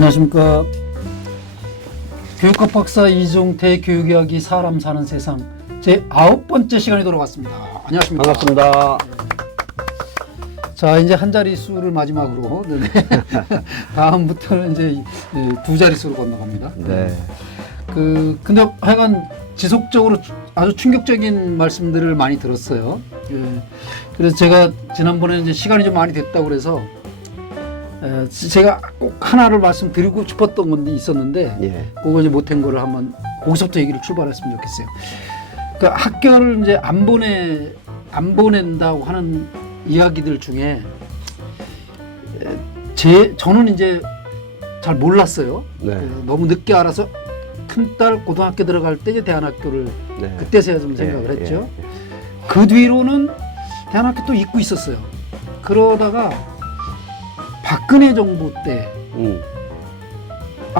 안녕하십니까. 교육학 박사 이종태 교육이야기 사람 사는 세상 제 9번째 시간이 돌아왔습니다. 안녕하십니까. 반갑습니다. 자, 이제 한 자릿수를 마지막으로 다음부터는 이제 두 자릿수로 건너갑니다. 네. 근데 하여간 지속적으로 아주 충격적인 말씀들을 많이 들었어요. 예. 그래서 제가 지난번에 이제 시간이 좀 많이 됐다고 그래서 제가 꼭 하나를 말씀드리고 싶었던 건데 있었는데 예. 그거 이제 못한 거를 한번 거기서부터 얘기를 출발했으면 좋겠어요. 그러니까 학교를 이제 안 보낸다고 하는 이야기들 중에 저는 이제 잘 몰랐어요. 네. 너무 늦게 알아서 큰딸 고등학교 들어갈 때 이제 대안학교를 네. 그때서야 좀 생각을 했죠. 예. 그 뒤로는 대안학교 또 잊고 있었어요. 그러다가 박근혜 정부 때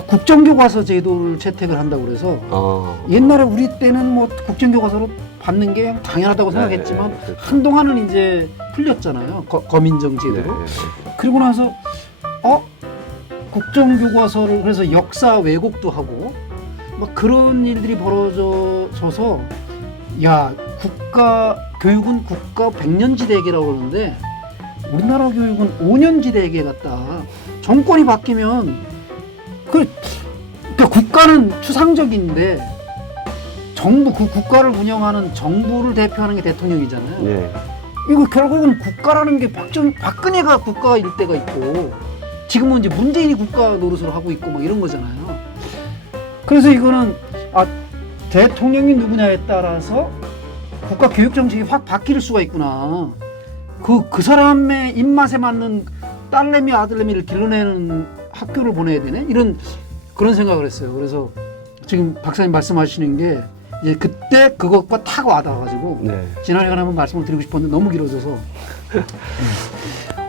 국정교과서 제도를 채택을 한다고 그래서 옛날에 우리 때는 뭐 국정교과서로 받는 게 당연하다고 생각했지만 그렇죠. 한동안은 이제 풀렸잖아요. 거민정 제도로. 그리고 나서 국정교과서를 그래서 역사 왜곡도 하고 막 그런 일들이 벌어져서 야, 교육은 국가 100년지대계라고 그러는데 우리나라 교육은 5년지대계 같다. 정권이 바뀌면 그러니까 국가는 추상적인데 정부, 그 국가를 운영하는 정부를 대표하는 게 대통령이잖아요. 네. 이거 결국은 국가라는 게 박근혜가 국가일 때가 있고 지금은 이제 문재인이 국가 노릇을 하고 있고 막 이런 거잖아요. 그래서 이거는 대통령이 누구냐에 따라서 국가 교육 정책이 확 바뀔 수가 있구나. 그 사람의 입맛에 맞는 딸내미 아들내미를 길러내는 학교를 보내야 되네? 그런 생각을 했어요. 그래서 지금 박사님 말씀하시는 게 이제 그때 그것과 탁 와닿아가지고 네. 지난 시간에 한번 말씀을 드리고 싶었는데 너무 길어져서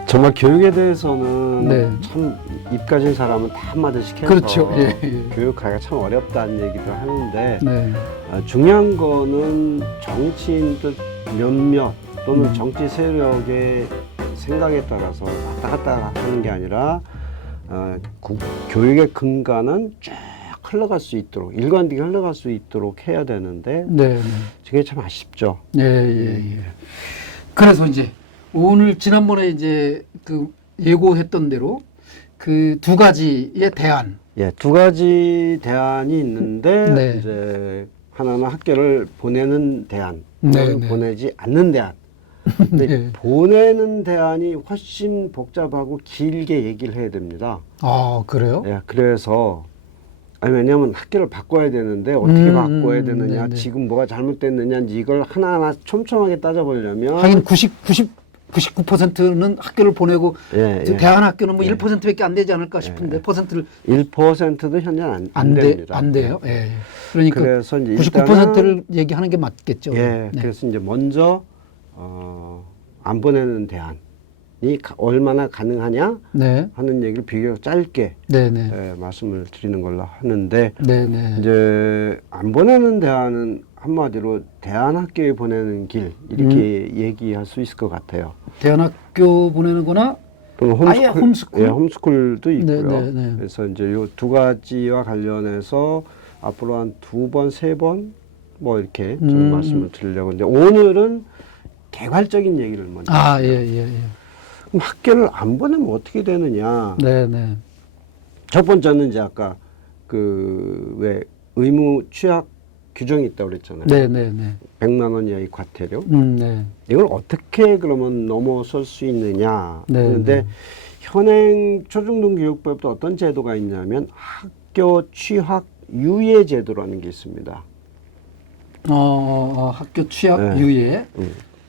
정말 교육에 대해서는 네. 참 입 가진 사람은 다 한마디씩 해서 그렇죠. 예. 교육하기가 참 어렵다는 얘기도 하는데 네. 중요한 거는 정치인들 몇몇 또는 정치 세력의 생각에 따라서 왔다 갔다 하는 게 아니라 교육의 근간은 쭉 흘러갈 수 있도록 일관되게 흘러갈 수 있도록 해야 되는데 네. 그게 참 아쉽죠. 예. 그래서 이제 오늘 지난번에 이제 예고했던 대로 그 두 가지의 대안. 예, 두 가지 대안이 있는데 네. 이제 하나는 학교를 보내는 대안, 네, 하나는 네. 보내지 않는 대안. 근데 네. 보내는 대안이 훨씬 복잡하고 길게 얘기를 해야 됩니다. 아, 그래요? 예, 그래서 왜냐하면 학교를 바꿔야 되는데 어떻게 바꿔야 되느냐, 네네. 지금 뭐가 잘못됐느냐 이걸 하나하나 촘촘하게 따져보려면 하긴 99%는 학교를 보내고 예. 대안학교는 뭐 예. 1%밖에 안 되지 않을까 싶은데 퍼센트를 1%도 현재 안 됩니다. 안 돼요. 예. 그러니까 그래서 이제 99%를 얘기하는 게 맞겠죠. 예, 네. 그래서 이제 먼저 안 보내는 대안이 얼마나 가능하냐 네. 하는 얘기를 비교적 짧게 네네. 말씀을 드리는 걸로 하는데 네네. 이제 안 보내는 대안은 한마디로 대안학교에 보내는 길 이렇게 얘기할 수 있을 것 같아요. 대안학교 보내는 거나 또는 아예 홈스쿨? 예, 홈스쿨도 있고요. 네네네. 그래서 이제 요 두 가지와 관련해서 앞으로 한 2번, 3번 뭐 이렇게 좀 말씀을 드리려고 하는데 오늘은 개괄적인 얘기를 먼저. 예. 그럼 학교를 안 보내면 어떻게 되느냐? 네네. 첫 번째는 이제 아까 왜 의무 취학 규정이 있다고 그랬잖아요. 네네네. 100만 원 이하의 과태료. 네. 이걸 어떻게 그러면 넘어설 수 있느냐? 네, 그런데 네. 현행 초중등교육법도 어떤 제도가 있냐면 학교 취학 유예 제도라는 게 있습니다. 학교 취학 네. 유예.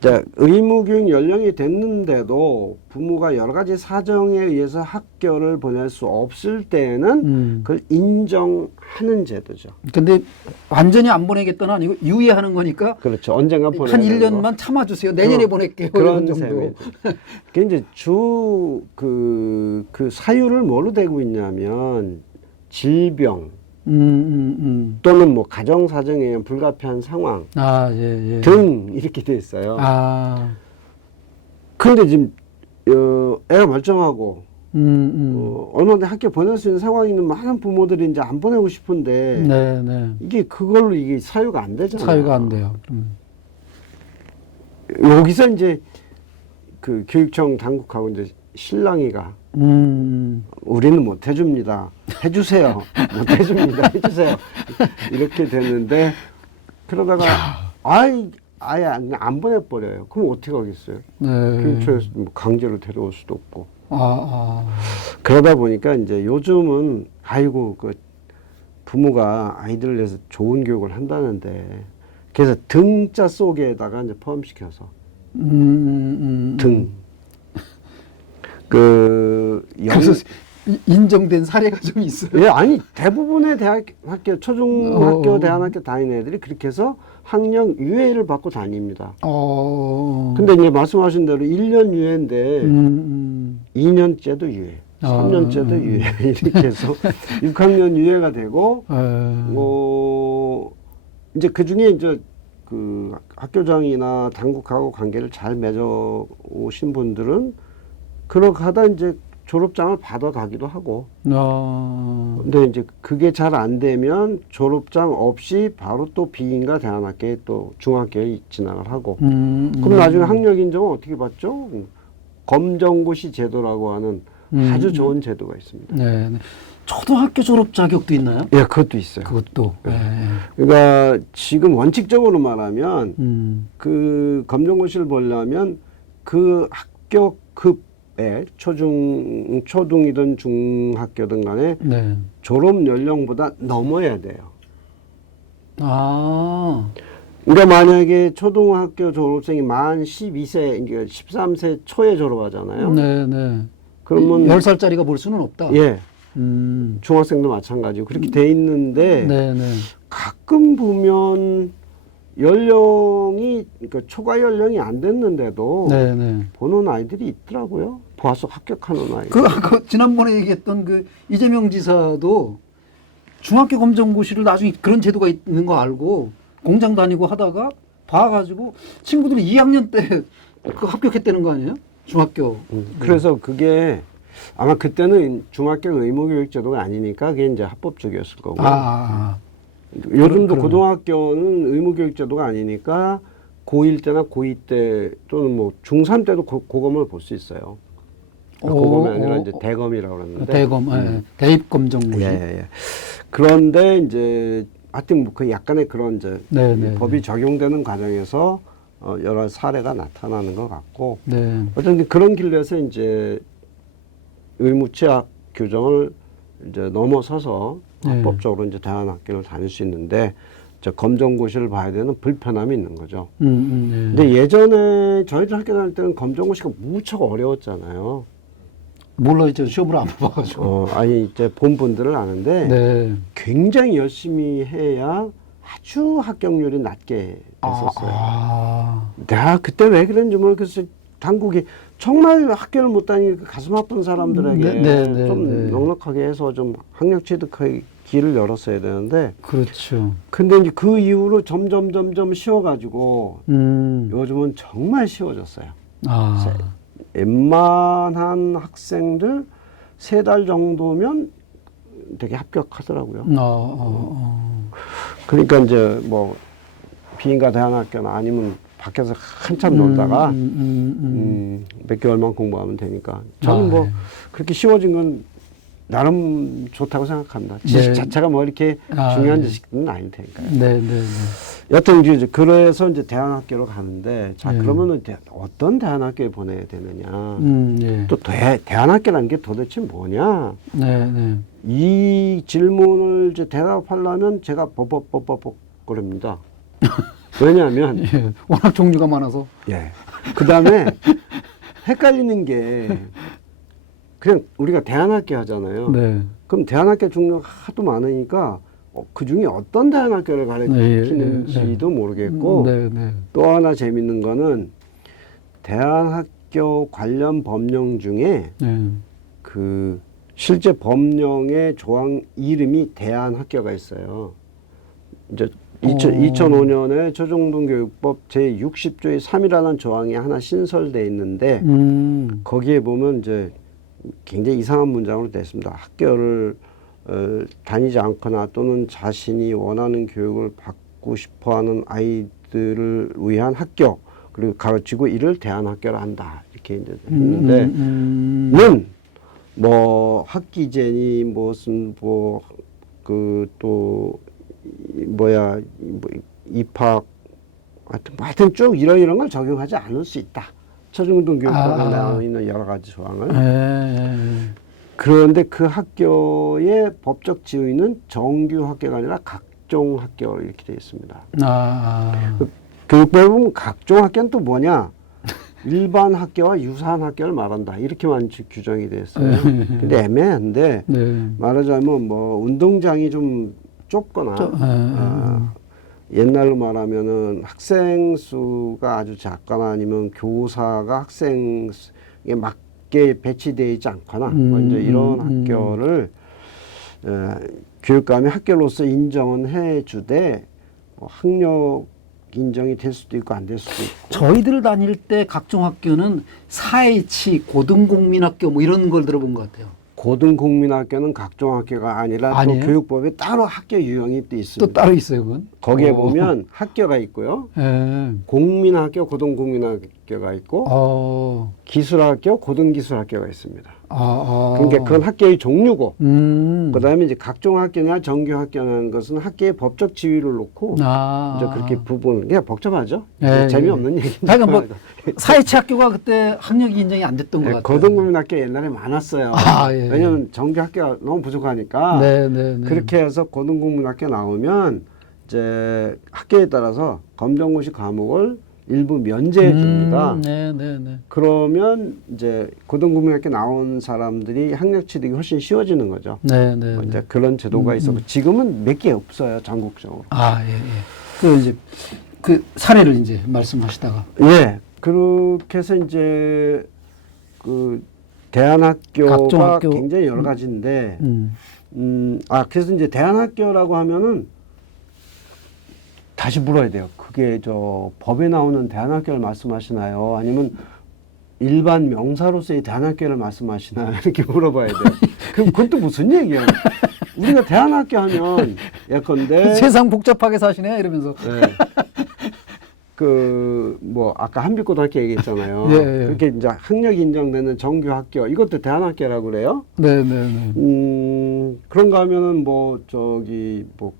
자, 의무교육 연령이 됐는데도 부모가 여러 가지 사정에 의해서 학교를 보낼 수 없을 때는 그걸 인정하는 제도죠. 근데 완전히 안 보내겠다는 아니고 유예하는 거니까 그렇죠. 언젠가 한 보내는 1년만 참아주세요. 내년에 보낼게요. 그런 이런 정도. 셈이죠. 그게 이제 그 사유를 뭐로 대고 있냐면 질병 또는 뭐 가정 사정에 의한 불가피한 상황 예. 등 이렇게 돼 있어요. 그런데 지금 애가 멀쩡하고 얼마든지 학교 보낼 수 있는 상황이 있는 많은 부모들이 이제 안 보내고 싶은데 네, 네. 이게 그걸로 이게 사유가 안 되잖아요. 사유가 안 돼요. 여기서 이제 그 교육청 당국하고 이제 신랑이가 우리는 못 해줍니다. 해주세요. 못 해줍니다. 해주세요. 이렇게 됐는데 그러다가 아예 안 보내버려요. 그럼 어떻게 하겠어요? 네. 교육청에서 뭐 강제로 데려올 수도 없고. 아. 그러다 보니까 이제 요즘은 아이고 그 부모가 아이들을 위해서 좋은 교육을 한다는데 그래서 등자 속에다가 이제 포함시켜서 등. 그래서 인정된 사례가 좀 있어요. 예, 아니 대부분의 대학교 초중학교 대안학교 다니는 애들이 그렇게 해서 학령 유예를 받고 다닙니다. 근데 이제 말씀하신 대로 1년 유예인데 2년째도 유예, 3년째도 유예 이렇게 해서 6학년 유예가 되고 이제 그 중에 이제 그 학교장이나 당국하고 관계를 잘 맺어 오신 분들은 그렇게 하다 이제 졸업장을 받아가기도 하고. 근데 이제 그게 잘 안 되면 졸업장 없이 바로 또 비인가 대안학교에 또 중학교에 진학을 하고. 그럼 나중에 학력 인정은 어떻게 받죠? 검정고시 제도라고 하는 아주 좋은 제도가 있습니다. 네. 초등학교 졸업 자격도 있나요? 예, 그것도 있어요. 그것도. 네. 그러니까 지금 원칙적으로 말하면 그 검정고시를 보려면 그 학교급에 초등이든 중학교든 간에 네. 졸업 연령보다 넘어야 돼요. 그러니까 만약에 초등학교 졸업생이 만 12세, 그러니까 13세 초에 졸업하잖아요. 네, 네. 그러면 10살짜리가 볼 수는 없다. 예. 중학생도 마찬가지고 그렇게 돼 있는데 네, 네. 가끔 보면 연령이 그러니까 초과 연령이 안 됐는데도 네, 네. 보는 아이들이 있더라고요. 보아서 합격하는 아이. 그 지난번에 얘기했던 그 이재명 지사도 중학교 검정고시를 나중에 그런 제도가 있는 거 알고 공장 다니고 하다가 봐가지고 친구들이 2학년 때 그 합격했다는 거 아니에요? 중학교. 그래서 그게 아마 그때는 중학교 의무교육 제도가 아니니까 그게 이제 합법적이었을 거고. 요즘도 고등학교는 의무교육 제도가 아니니까 고1 때나 고2 때 또는 뭐 중3 때도 고검을 볼 수 있어요. 고검이 아니라 이제 대검이라고 그러는데. 대검, 대입 검정고시. 예. 그런데 이제 하여튼 뭐 그 약간의 그런 이제 법이 적용되는 과정에서 여러 사례가 나타나는 것 같고. 네. 어쨌든 그런 길에서 이제 의무 취약 규정을 이제 넘어서서 합법적으로 이제 대안학교를 다닐 수 있는데 검정고시를 봐야 되는 불편함이 있는 거죠. 근데 예전에 저희들 학교 다닐 때는 검정고시가 무척 어려웠잖아요. 몰라 이제 시험을 안 봐가지고. 아니 이제 본 분들을 아는데 굉장히 열심히 해야 아주 합격률이 낮게 됐었어요. 내가 그때 왜 그런지 모르겠어요. 당국이 정말 학교를 못 다니니까 가슴 아픈 사람들에게 좀 넉넉하게 해서 좀 학력 취득의 길을 열었어야 되는데. 그렇죠. 근데 이제 그 이후로 점점 쉬워가지고 요즘은 정말 쉬워졌어요. 웬만한 학생들 3달 정도면 되게 합격하더라고요. 그러니까 이제 뭐 비인가 대안학교나 아니면 밖에서 한참 놀다가 몇 개월만 공부하면 되니까 저는 뭐 그렇게 쉬워진 건 나름 좋다고 생각합니다. 지식 자체가 뭐 이렇게 중요한 지식은 아닐 테니까요. 여튼 이제 그래서 이제 대안학교로 가는데 자 그러면은 어떤 대안학교에 보내야 되느냐 또 대안학교라는 게 도대체 뭐냐 이 질문을 이제 대답하려면 제가 버벅거립니다. 왜냐하면 워낙 종류가 많아서 그 다음에 헷갈리는 게 그냥 우리가 대안학교 하잖아요. 그럼 대안학교 종류가 하도 많으니까 그 중에 어떤 대안학교를 가르치는지도 모르겠고 또 하나 재밌는 거는 대안학교 관련 법령 중에 그 실제 법령의 조항 이름이 대안학교가 있어요. 이제 2005년에 초중등교육법 제60조의 3이라는 조항이 하나 신설돼 있는데 거기에 보면 이제 굉장히 이상한 문장으로 되어 있습니다. 학교를 다니지 않거나 또는 자신이 원하는 교육을 받고 싶어하는 아이들을 위한 학교 그리고 가르치고 이를 대안학교라 한다 이렇게 이제 했는데 는 뭐 학기제니 무슨 뭐 그 또 뭐야 뭐 입학 하여튼 쭉 이런 걸 적용하지 않을 수 있다. 초중등교육법에 나와 있는 여러 가지 조항을. 그런데 그 학교의 법적 지위는 정규 학교가 아니라 각종 학교 이렇게 되어 있습니다. 그 교육법에 보면 각종 학교는 또 뭐냐? 일반 학교와 유사한 학교를 말한다. 이렇게만 규정이 되어 있어요. 근데 애매한데 말하자면 뭐 운동장이 좀 좁거나 옛날로 말하면은 학생 수가 아주 작거나 아니면 교사가 학생에 맞게 배치되어 있지 않거나 먼저 이런 학교를 교육감이 학교로서 인정은 해주되 뭐 학력 인정이 될 수도 있고 안 될 수도 있고. 저희들 다닐 때 각종 학교는 사회치, 고등국민학교 뭐 이런 걸 들어본 것 같아요. 고등국민학교는 각종 학교가 아니라 아니에요? 또 교육법에 따로 학교 유형이 또 있습니다. 또 따로 있어요, 그건? 거기에 보면 학교가 있고요. 공민학교, 고등국민학교가 있고 기술학교, 고등기술학교가 있습니다. 그러니까 그건 학교의 종류고 그다음에 이제 각종 학교나 정규 학교라는 것은 학교의 법적 지위를 놓고 이제 그렇게 부분 그냥 복잡하죠. 재미없는 얘기인데. 그러니까 뭐 사회치 학교가 그때 학력이 인정이 안 됐던 것 같아요. 고등국민학교 옛날에 많았어요. 왜냐하면 정규 학교가 너무 부족하니까 그렇게 해서 고등국민학교 나오면 이제 학교에 따라서 검정고시 과목을 일부 면제해 줍니다. 그러면 이제 고등국민학교 나온 사람들이 학력 취득이 훨씬 쉬워지는 거죠. 뭐 이제 그런 제도가 있었고 지금은 몇 개 없어요, 전국적으로. 그 이제 그 사례를 이제 말씀하시다가. 그렇게 해서 이제 그 대안학교가 굉장히 여러 가지인데, 그래서 이제 대안학교라고 하면은 다시 물어야 돼요. 그게 저 법에 나오는 대안학교를 말씀하시나요? 아니면 일반 명사로서의 대안학교를 말씀하시나요? 이렇게 물어봐야 돼요. 그럼 그건 또 무슨 얘기예요? 우리가 대안학교 하면 예컨대 세상 복잡하게 사시네 이러면서. 그 뭐 아까 한빛고등학교 얘기했잖아요. 그렇게 이제 학력 인정되는 정규 학교 이것도 대안학교라고 그래요. 그런가 하면은 뭐 저기 뭐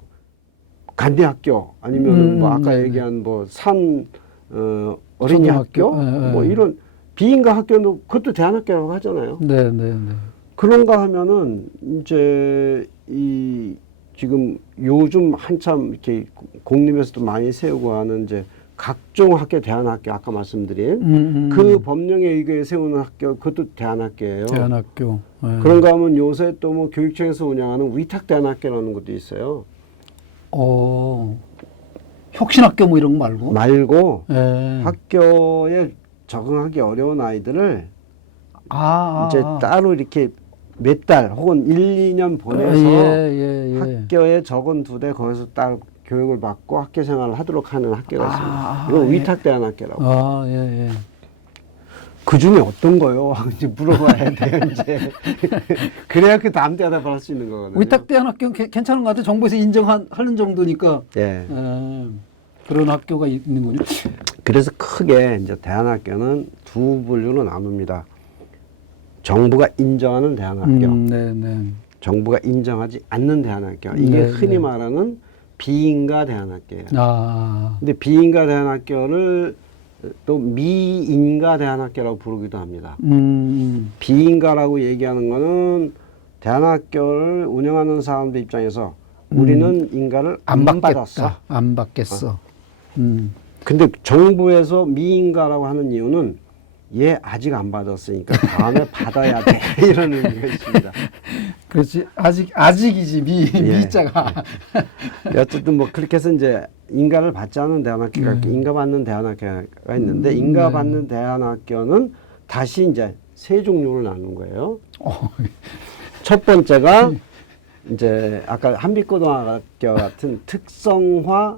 간대학교 아니면 뭐 아까 얘기한 뭐 산 어린이 학교 뭐 이런 비인가 학교도 그것도 대안학교라고 하잖아요. 그런가 하면은 이제 이 지금 요즘 한참 이렇게 공립에서도 많이 세우고 하는 이제 각종 학교 대안학교 아까 말씀드린 그 법령에 의거해 세우는 학교 그것도 대안학교예요. 그런가 하면 요새 또 뭐 교육청에서 운영하는 위탁 대안학교라는 것도 있어요. 혁신학교 뭐 이런 거 말고? 학교에 적응하기 어려운 아이들을 이제 따로 이렇게 몇 달 혹은 1, 2년 보내서 학교에 적어두되 거기서 따로 교육을 받고 학교 생활을 하도록 하는 학교가 있습니다. 이건 위탁대안학교라고. 그 중에 어떤 거요? 이제 물어봐야 돼요, 이제. 그래야 그 다음 대답을 할 수 있는 거거든요. 위탁대안학교는 괜찮은 것 같아요. 정부에서 인정하는 정도니까. 그런 학교가 있는군요. 그래서 크게 이제 대안학교는 두 분류로 나눕니다. 정부가 인정하는 대안학교, 정부가 인정하지 않는 대안학교. 이게 흔히 말하는 비인가 대안학교예요. 근데 비인가 대안학교를 또 미인가 대안학교라고 부르기도 합니다. 비인가라고 얘기하는 거는 대안학교를 운영하는 사람들 입장에서 우리는 인가를 안 받았어. 안 받겠어. 근데 정부에서 미인가라고 하는 이유는 얘 아직 안 받았으니까 다음에 받아야 돼 이런 의미가 있습니다. 그렇지. 아직이지 미자가. 어쨌든 뭐 그렇게 해서 이제 인가를 받지 않은 대안학교가 인가받는 대안학교가 있는데 인가받는 대안학교는 다시 이제 세 종류를 나눈 거예요. 첫 번째가 이제 아까 한빛고등학교 같은 특성화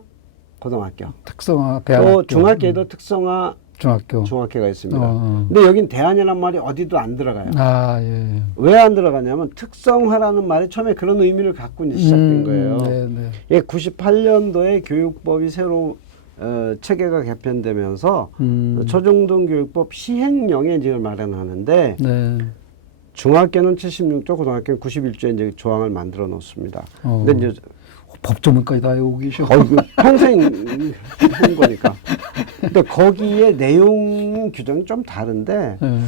고등학교. 특성화 대안학교. 또 중학교에도 특성화 중학교가 있습니다. 어. 근데 여긴 대안이란 말이 어디도 안 들어가요. 아, 예. 왜 안 들어가냐면 특성화라는 말이 처음에 그런 의미를 갖고 이제 시작된 거예요. 네, 네. 예, 98년도에 교육법이 새로 체계가 개편되면서 초중등 교육법 시행령에 이제 마련하는데 네. 중학교는 76조, 고등학교는 91조에 이제 조항을 만들어 놓습니다. 근데 이제 법조문까지 다 외우고 계셔. 평생 한 거니까. 근데 거기에 내용 규정이 좀 다른데 네.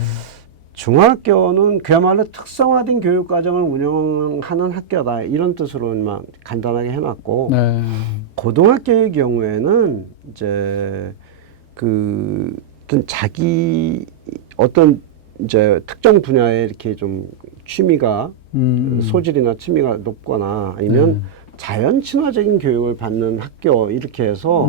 중학교는 그야말로 특성화된 교육과정을 운영하는 학교다 이런 뜻으로만 간단하게 해놨고 네. 고등학교의 경우에는 이제 그 어떤 이제 특정 분야에 이렇게 좀 취미가 소질이나 취미가 높거나 아니면 자연 친화적인 교육을 받는 학교 이렇게 해서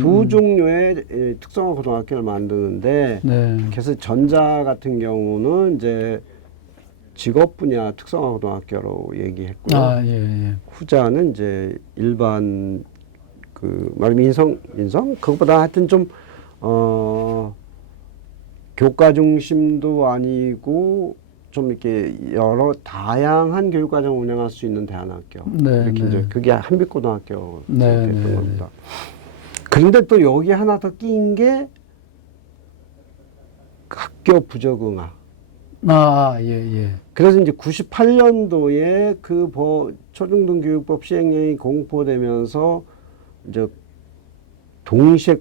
두 종류의 특성화 고등학교를 만드는데 네. 그래서 전자 같은 경우는 이제 직업 분야 특성화 고등학교로 얘기했고요. 아, 예, 예. 후자는 이제 일반 그 말하면 인성 그것보다 하여튼 좀 교과 중심도 아니고 좀 이렇게 여러 다양한 교육과정 운영할 수 있는 대안학교. 네, 이렇게 네. 이제 그게 한빛고등학교 네, 됐던 네, 겁니다. 그런데 또 여기 하나 더 끼인 게 학교 부적응화. 아, 예, 예. 그래서 이제 98년도에 그 초중등 교육법 시행령이 공포되면서 이제 동시에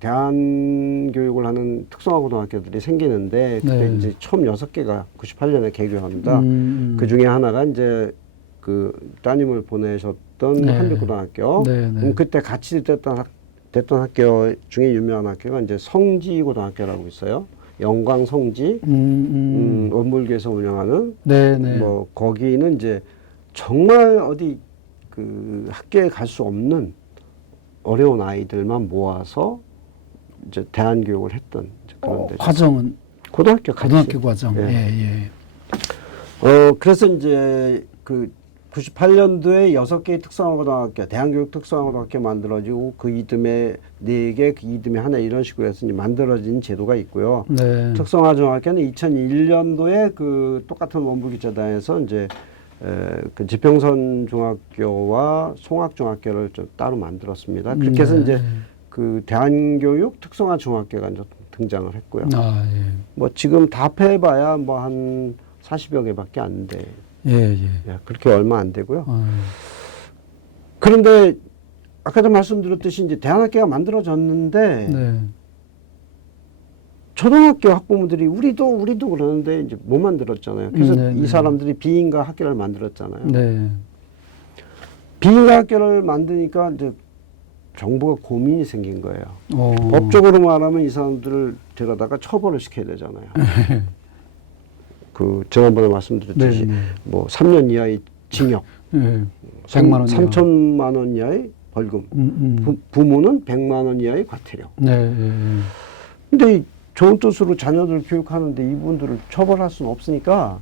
대안 교육을 하는 특성화 고등학교들이 생기는데 그때 네. 이제 처음 6개가 98년에 개교합니다. 그 중에 하나가 이제 그 따님을 보내셨던 네. 한빛고등학교. 네, 네. 그때 같이 됐던 학교 중에 유명한 학교가 이제 성지고등학교라고 있어요. 영광 성지 원불교에서 운영하는 네, 네. 뭐 거기는 이제 정말 어디 그 학교에 갈 수 없는 어려운 아이들만 모아서 이제 대안교육을 했던 이제 그런 데죠. 과정은 고등학교 과정. 예. 예, 예. 그래서 이제 그 98년도에 6개의 특성화고등학교, 대안교육 특성화고등학교 만들어지고 그 이듬해 4개, 그 이듬해 하나 이런 식으로 해서 이제 만들어진 제도가 있고요. 네. 특성화중학교는 2001년도에 그 똑같은 원부기초단에서 이제 그 지평선 중학교와 송악중학교를 좀 따로 만들었습니다. 그렇게 해서 네. 이제 그 대안교육 특성화 중학교가 이제 등장을 했고요. 아, 예. 뭐 지금 다 합해봐야 뭐 한 40여 개밖에 안 돼. 예, 예. 예, 그렇게 얼마 안 되고요. 아, 그런데 아까도 말씀드렸듯이 이제 대안학교가 만들어졌는데 네. 초등학교 학부모들이 우리도 그러는데 이제 못 만들었잖아요. 그래서 네, 이 네. 사람들이 비인가 학교를 만들었잖아요. 네. 비인가 학교를 만드니까 이제 정부가 고민이 생긴 거예요. 어. 법적으로 말하면 이 사람들을 데려다가 처벌을 시켜야 되잖아요. 그 지난번에 말씀드렸듯이 네, 네. 뭐 3년 이하의 징역, 예. 100만 원. 3천만 원 이하의 벌금, 부모는 100만 원 이하의 과태료. 네, 예. 근데 좋은 뜻으로 자녀들 교육하는데 이분들을 처벌할 수는 없으니까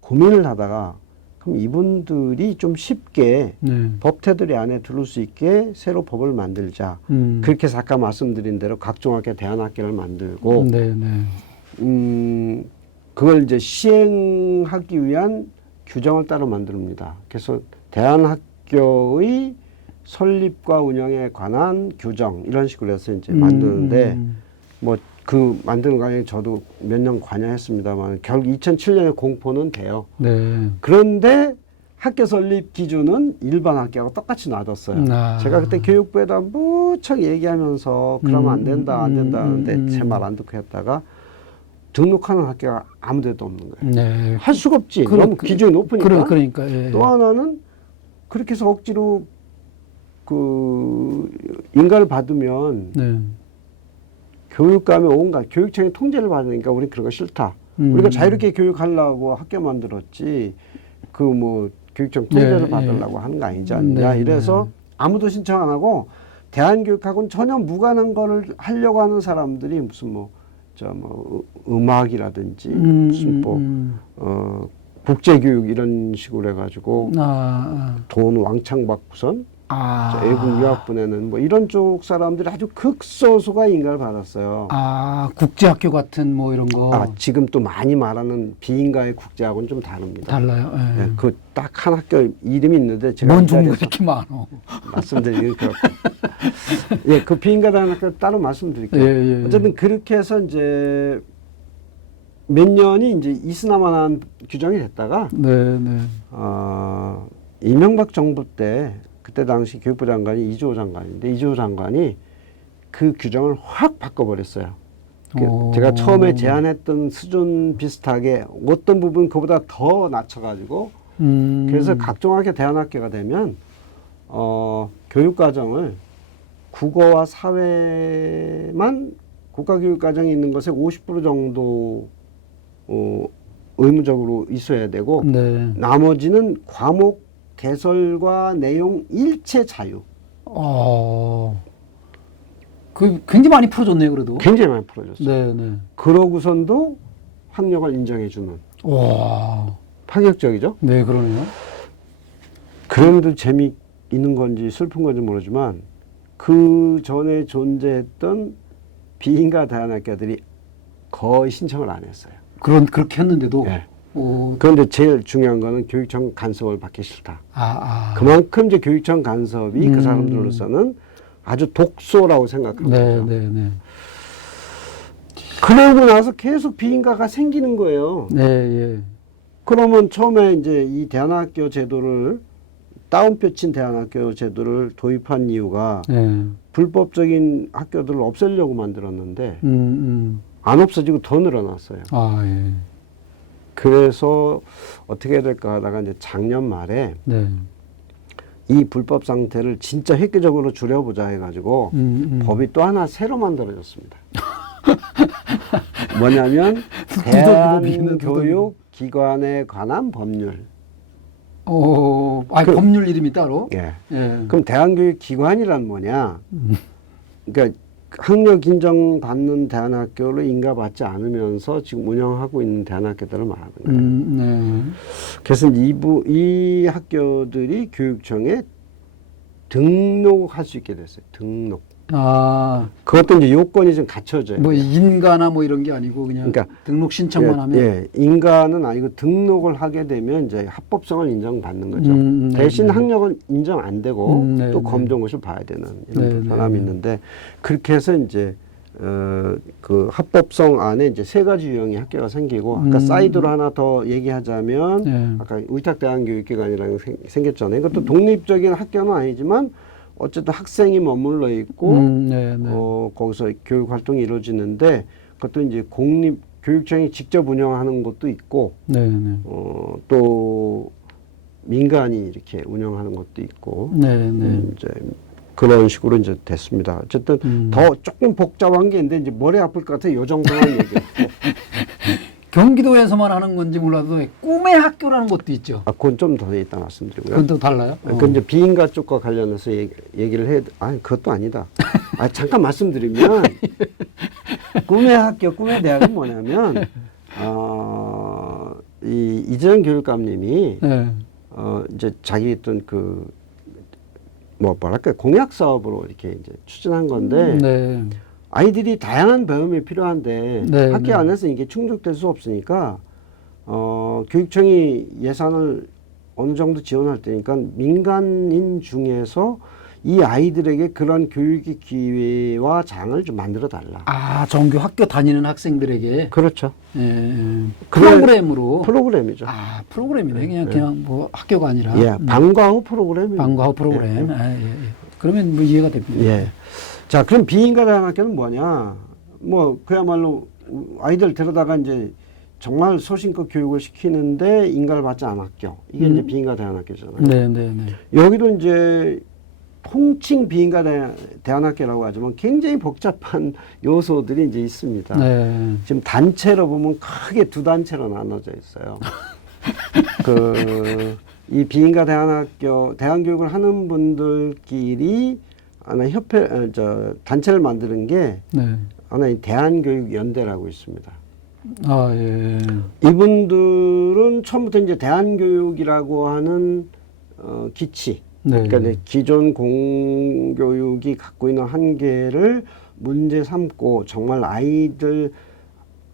고민을 하다가 그럼 이분들이 좀 쉽게 네. 법 테두리 안에 들을 수 있게 새로 법을 만들자. 그렇게 해서 아까 말씀드린 대로 각종 학교 대안학교를 만들고 네, 네. 그걸 이제 시행하기 위한 규정을 따로 만듭니다. 그래서 대안학교의 설립과 운영에 관한 규정 이런 식으로 해서 이제 만드는데 뭐 그 만드는 과정에 저도 몇 년 관여했습니다만 결국 2007년에 공포는 돼요. 네. 그런데 학교 설립 기준은 일반 학교하고 똑같이 놔뒀어요. 아. 제가 그때 교육부에다 무척 얘기하면서 그러면 안 된다 하는데 제 말 안 듣고 했다가 등록하는 학교가 아무 데도 없는 거예요. 네. 할 수가 없지. 너무 기준이 높으니까. 그러니까. 예. 또 하나는 그렇게 해서 억지로 그 인가를 받으면 네. 교육감의 온갖 교육청의 통제를 받으니까 우리 그런 거 싫다. 우리가 자유롭게 교육하려고 학교 만들었지 그 뭐 교육청 통제를 네, 받으려고 하는 거 아니지 않냐. 네, 이래서 아무도 신청 안 하고 대안교육하고는 전혀 무관한 거를 하려고 하는 사람들이 무슨 뭐 음악이라든지 무슨 국제교육 이런 식으로 해가지고 돈 왕창 받고선 아. 외국 유학 보내는 뭐 이런 쪽 사람들이 아주 극소수가 인가를 받았어요. 아, 국제학교 같은 뭐 이런 거. 아, 지금 또 많이 말하는 비인가의 국제학은 좀 다릅니다. 달라요. 예. 네, 그 딱 한 학교 이름이 있는데 제가 뭔 이 자리에서 종류가 이렇게 많어. 말씀드리기 그렇고. 예, 그 비인가 대학교 따로 말씀드릴게요. 예. 어쨌든 그렇게 해서 이제 몇 년이 이제 이슬람화한 규정이 됐다가 네. 이명박 정부 때 그때 당시 교육부 장관이 이주호 장관인데 이주호 장관이 그 규정을 확 바꿔버렸어요. 제가 처음에 제안했던 수준 비슷하게 어떤 부분 그보다 더 낮춰가지고 그래서 각종 학교 대안학교가 되면 교육과정을 국어와 사회만 국가교육과정이 있는 것의 50% 정도 의무적으로 있어야 되고 네. 나머지는 과목 개설과 내용 일체 자유. 그 굉장히 많이 풀어줬네요, 그래도. 굉장히 많이 풀어줬어요. 네. 그러고선도 학력을 인정해주는. 와. 파격적이죠? 네, 그러네요. 그런데 재미있는 건지 슬픈 건지 모르지만 그 전에 존재했던 비인가 대안학교들이 거의 신청을 안 했어요. 그렇게 했는데도. 네. 오. 그런데 제일 중요한 거는 교육청 간섭을 받기 싫다. 그만큼 이제 교육청 간섭이 그 사람들로서는 아주 독소라고 생각한 거죠. 네. 그러고 나서 계속 비인가가 생기는 거예요. 네. 그러면 처음에 이제 이 대안학교 제도를 다운표 친 대안학교 제도를 도입한 이유가 불법적인 학교들을 없애려고 만들었는데 안 없어지고 더 늘어났어요. 예. 그래서 어떻게 해야 될까 하다가 이제 작년 말에 이 불법 상태를 진짜 획기적으로 줄여보자 해가지고 법이 또 하나 새로 만들어졌습니다. 뭐냐면 대한교육기관에 관한 법률. 법률 이름이 따로? 예. 그럼 대한교육기관이란 뭐냐? 그러니까 학력 인정받는 대안학교를 인가받지 않으면서 지금 운영하고 있는 대안학교들을 말하는 거예요. 그래서 이 학교들이 교육청에 등록할 수 있게 됐어요. 등록. 그것도 이제 요건이 좀 갖춰져요. 뭐 인가나 뭐 이런 게 아니고 그냥 그러니까 등록 신청만 하면. 인가는 아니고 등록을 하게 되면 이제 합법성을 인정받는 거죠. 대신 학력은 인정 안 되고 또 검정고시를 봐야 되는 이런 불편함이 있는데 그렇게 해서 이제 그 합법성 안에 이제 세 가지 유형의 학교가 생기고 아까 사이드로 하나 더 얘기하자면 아까 의탁대안교육기관이라는 게 생겼잖아요. 이것도 독립적인 학교는 아니지만 어쨌든 학생이 머물러 있고 거기서 교육 활동이 이루어지는데 그것도 이제 교육청이 직접 운영하는 것도 있고 또 민간이 이렇게 운영하는 것도 있고 이제 그런 식으로 이제 됐습니다. 어쨌든 더 조금 복잡한 게 있는데 이제 머리 아플 것 같아 요 정도만 얘기했고. 경기도에서만 하는 건지 몰라도 꿈의 학교라는 것도 있죠. 그건 좀 더 이따 말씀드리고요. 그건 또 달라요? 그건 이제 비인가 쪽과 관련해서 얘기를 해. 그것도 아니다. 잠깐 말씀드리면 꿈의 학교, 꿈의 대학은 뭐냐면 이재영 교육감님이 이제 자기 어떤 뭐랄까 공약 사업으로 이렇게 이제 추진한 건데. 아이들이 다양한 배움이 필요한데 학교 안에서 이게 충족될 수 없으니까 교육청이 예산을 어느 정도 지원할 테니까 민간인 중에서 이 아이들에게 그런 교육의 기회와 장을 좀 만들어 달라. 정규 학교 다니는 학생들에게. 그렇죠. 프로그램이죠. 프로그램이네. 그냥 뭐 학교가 아니라. 방과 후 프로그램입니다. 방과 후 프로그램. 그러면 뭐 이해가 됩니다. 자, 그럼 비인가 대안학교는 뭐냐? 뭐 그야말로 아이들 데려다가 이제 정말 소신껏 교육을 시키는데 인가를 받지 않은 학교. 이게 이제 비인가 대안학교잖아요. 여기도 이제 통칭 비인가 대안학교라고 하지만 굉장히 복잡한 요소들이 이제 있습니다. 지금 단체로 보면 크게 두 단체로 나눠져 있어요. 이 비인가 대안학교, 대안교육을 하는 분들끼리 하나 단체를 만드는 게 하나의 대한교육연대라고 있습니다. 이분들은 처음부터 이제 대한교육이라고 하는 기치, 네. 그러니까 이제 기존 공교육이 갖고 있는 한계를 문제 삼고 정말 아이들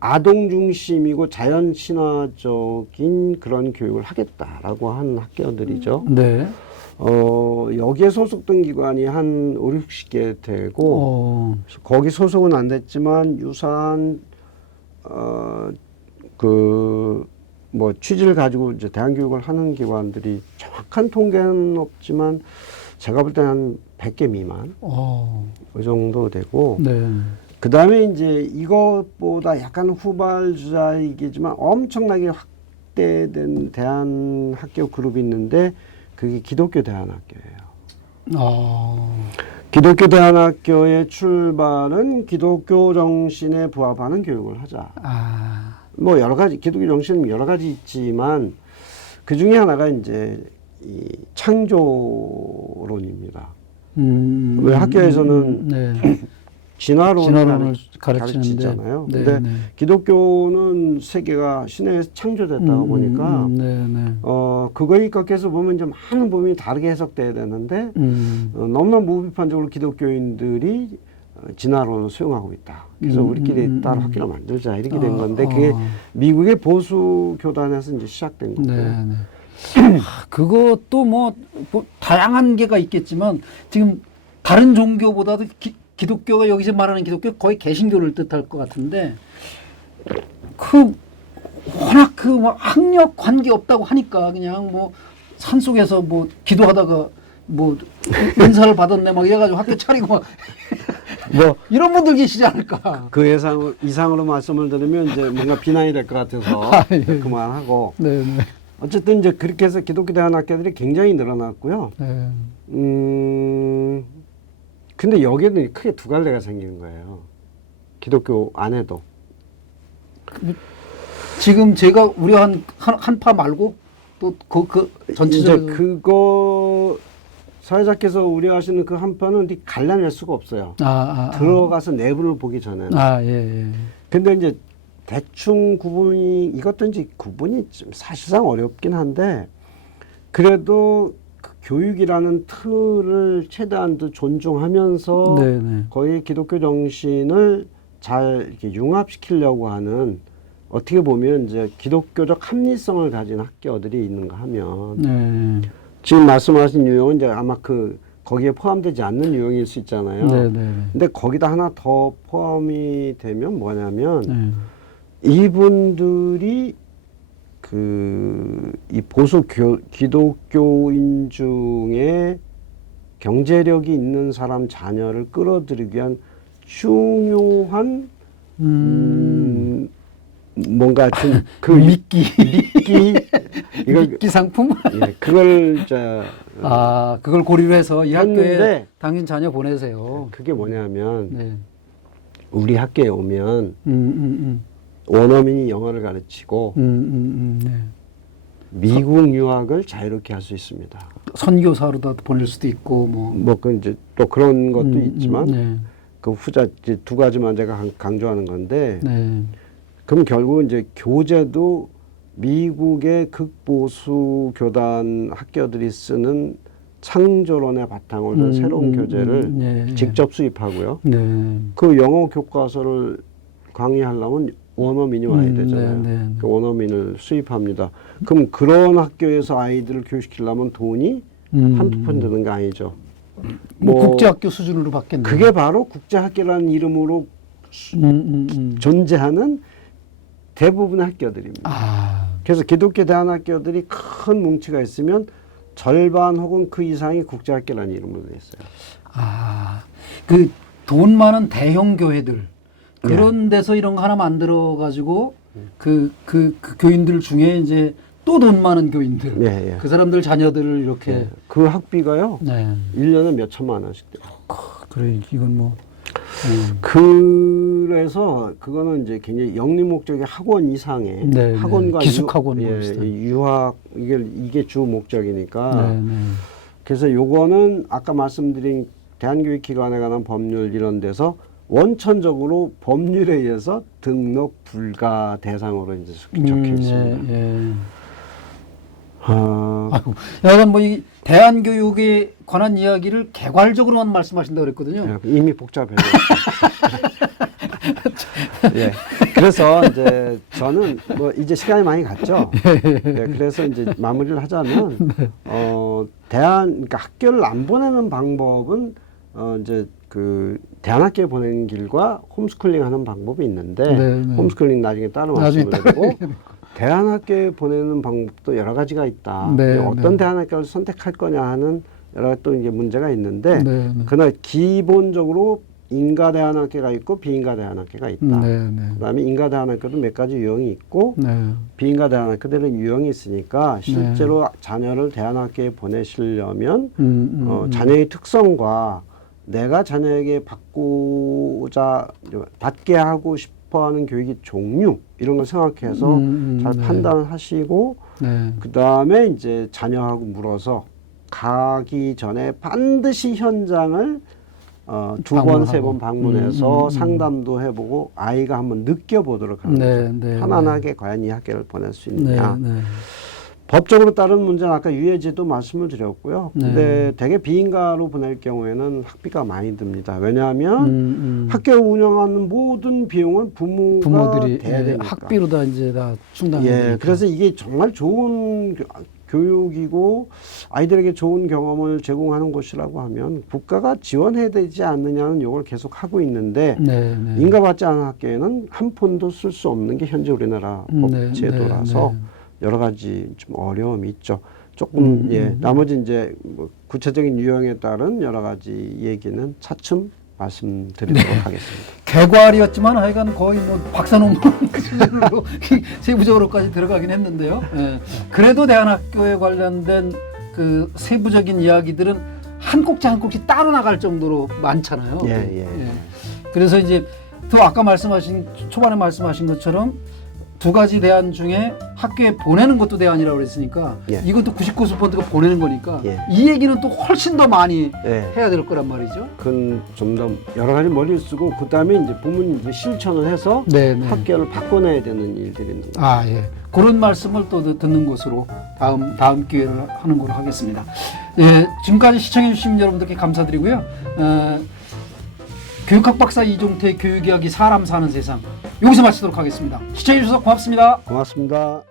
아동 중심이고 자연 친화적인 그런 교육을 하겠다라고 한 학교들이죠. 네. 여기에 소속된 기관이 한 5, 60개 되고 거기 소속은 안 됐지만 유사한 뭐 취지를 가지고 이제 대안교육을 하는 기관들이 정확한 통계는 없지만 제가 볼 때는 한 100개 미만 그 정도 되고 네. 그 다음에 이제 이것보다 약간 후발주자이기지만 엄청나게 확대된 대안학교 그룹이 있는데 그게 기독교 대안학교예요. 기독교 대안학교의 출발은 기독교 정신에 부합하는 교육을 하자. 뭐 여러 가지 기독교 정신은 여러 가지 있지만 그 중에 하나가 이제 이 창조론입니다. 왜 학교에서는 네. 진화론을 가르치는데. 가르치잖아요. 네, 근데 네. 기독교는 세계가 신에서 창조됐다고 보니까 네, 네. 그거에 입각해서 보면 좀 많은 부분이 다르게 해석돼야 되는데 너무나 무비판적으로 기독교인들이 진화론을 수용하고 있다. 그래서 우리끼리 따로 학교를 만들자 이렇게 된 건데 그게 미국의 보수 교단에서 이제 시작된 거고요. 네, 네. 그것도 뭐 다양한 게가 있겠지만 지금 다른 종교보다도 기독교가 여기서 말하는 기독교 거의 개신교를 뜻할 것 같은데 워낙 뭐 학력 관계 없다고 하니까 그냥 뭐 산속에서 뭐 기도하다가 뭐 은사를 받았네 막 이래가지고 학교 차리고 막 뭐 이런 분들 계시지 않을까. 그 이상으로 말씀을 드리면 이제 뭔가 비난이 될 것 같아서 예. 그만하고. 네, 네. 어쨌든 이제 그렇게 해서 기독교 대안학교들이 굉장히 늘어났고요. 네. 근데 여기에는 크게 두 갈래가 생기는 거예요. 기독교 안에도. 지금 제가 우려한 한파 말고 또 그 전체적으로 이제 그거 사회자께서 우려하시는 그 한파는 어디 갈라낼 수가 없어요. 들어가서 내부를 보기 전에는. 예. 근데 이제 대충 이것도 이제 구분이 좀 사실상 어렵긴 한데 그래도 그 교육이라는 틀을 최대한 더 존중하면서 네네. 거의 기독교 정신을 잘 이렇게 융합시키려고 하는 어떻게 보면 이제 기독교적 합리성을 가진 학교들이 있는가 하면 네. 지금 말씀하신 유형은 이제 아마 거기에 포함되지 않는 유형일 수 있잖아요. 네네. 근데 거기다 하나 더 포함이 되면 뭐냐면 네. 이분들이 이 보수 기독교인 중에 경제력이 있는 사람 자녀를 끌어들이기 위한 중요한 뭔가 좀 미끼 이걸 미끼 상품? 예, 그걸 그걸 고리로 해서 이 학교에 했는데 당신 자녀 보내세요. 그게 뭐냐면 네. 우리 학교에 오면 원어민이 영어를 가르치고 네. 미국 유학을 자유롭게 할 수 있습니다. 선교사로도 보낼 수도 있고 그 이제 또 그런 것도 있지만 네. 그 후자 이제 두 가지만 제가 강조하는 건데 네. 그럼 결국 이제 교재도 미국의 극보수 교단 학교들이 쓰는 창조론의 바탕을 둔 새로운 교재를 네. 직접 수입하고요. 네. 그 영어 교과서를 강의하려면 원어민이 와야 되잖아요. 네. 그 원어민을 수입합니다. 그럼 그런 학교에서 아이들을 교육시키려면 돈이 한두 푼 드는 게 아니죠. 국제학교 수준으로 받겠네요. 그게 바로 국제학교라는 이름으로 존재하는 대부분의 학교들입니다. 그래서 기독교 대안학교들이 큰 뭉치가 있으면 절반 혹은 그 이상이 국제학교라는 이름으로 되어 있어요. 그 돈 많은 대형 교회들 그런 데서 이런 거 하나 만들어 가지고 그 교인들 중에 이제 또 돈 많은 교인들 그 사람들 자녀들을 이렇게 그 학비가요. 1년에 몇 천만 원씩 돼요. 그래 이건 그래서 그거는 이제 굉장히 영리 목적의 학원 이상의 학원과 기숙학원 유학 이게 주 목적이니까 그래서 요거는 아까 말씀드린 대한교육기관에 관한 법률 이런 데서 원천적으로 법률에 의해서 등록 불가 대상으로 이제 적혀 있습니다. 아이고, 여하간 뭐이 대안교육에 관한 이야기를 개괄적으로만 말씀하신다고 그랬거든요. 이미 복잡해요. 예. 그래서 이제 저는 뭐 이제 시간이 많이 갔죠. 예. 그래서 이제 마무리를 하자면 그러니까 학교를 안 보내는 방법은 이제 그 대안학교에 보내는 길과 홈스쿨링 하는 방법이 있는데 홈스쿨링 나중에 따로 말씀을 드리고 대안학교에 보내는 방법도 여러 가지가 있다. 어떤 대안학교를 선택할 거냐 하는 여러 또 이제 문제가 있는데 그러나 기본적으로 인가 대안학교가 있고 비인가 대안학교가 있다. 그다음에 인가 대안학교도 몇 가지 유형이 있고 비인가 대안학교들은 유형이 있으니까 실제로 자녀를 대안학교에 보내시려면 자녀의 특성과 내가 자녀에게 받게 하고 싶어하는 교육의 종류 이런 걸 생각해서 잘 판단을 하시고 그 다음에 이제 자녀하고 물어서 가기 전에 반드시 현장을 두 번, 세 번 방문해서 상담도 해보고 아이가 한번 느껴보도록 하는 거죠. 편안하게 과연 이 학교를 보낼 수 있느냐. 법적으로 따른 문제는 아까 유예제도 말씀을 드렸고요. 근데 대개 비인가로 보낼 경우에는 학비가 많이 듭니다. 왜냐하면 학교 운영하는 모든 비용은 부모들이 대야 되니까. 학비로 다 이제 다 충당해야 되니까. 그래서 이게 정말 좋은 교육이고 아이들에게 좋은 경험을 제공하는 곳이라고 하면 국가가 지원해야 되지 않느냐는 요걸 계속 하고 있는데 인가받지 않은 학교에는 한 푼도 쓸 수 없는 게 현재 우리나라 법 제도라서 여러 가지 좀 어려움이 있죠. 조금 나머지 이제 뭐 구체적인 유형에 따른 여러 가지 얘기는 차츰 말씀드리도록 하겠습니다. 개괄이었지만 하여간 거의 뭐 박사 논문 수준으로 세부적으로까지 들어가긴 했는데요. 그래도 대안학교에 관련된 그 세부적인 이야기들은 한 꼭지 한 꼭지 따로 나갈 정도로 많잖아요. 그래서 이제 또 아까 초반에 말씀하신 것처럼 두 가지 대안 중에 학교에 보내는 것도 대안이라고 그랬으니까 이것도 99%가 보내는 거니까 이 얘기는 또 훨씬 더 많이 해야 될 거란 말이죠. 그건 좀 더 여러 가지 머리를 쓰고 그다음에 이제 부모님 이제 실천을 해서 학교를 바꿔내야 되는 일들이 있는 거죠. 그런 말씀을 또 듣는 것으로 다음 기회를 하는 걸로 하겠습니다. 지금까지 시청해 주신 여러분들께 감사드리고요. 교육학 박사 이종태 교육이야기 사람 사는 세상 여기서 마치도록 하겠습니다. 시청해 주셔서 고맙습니다. 고맙습니다.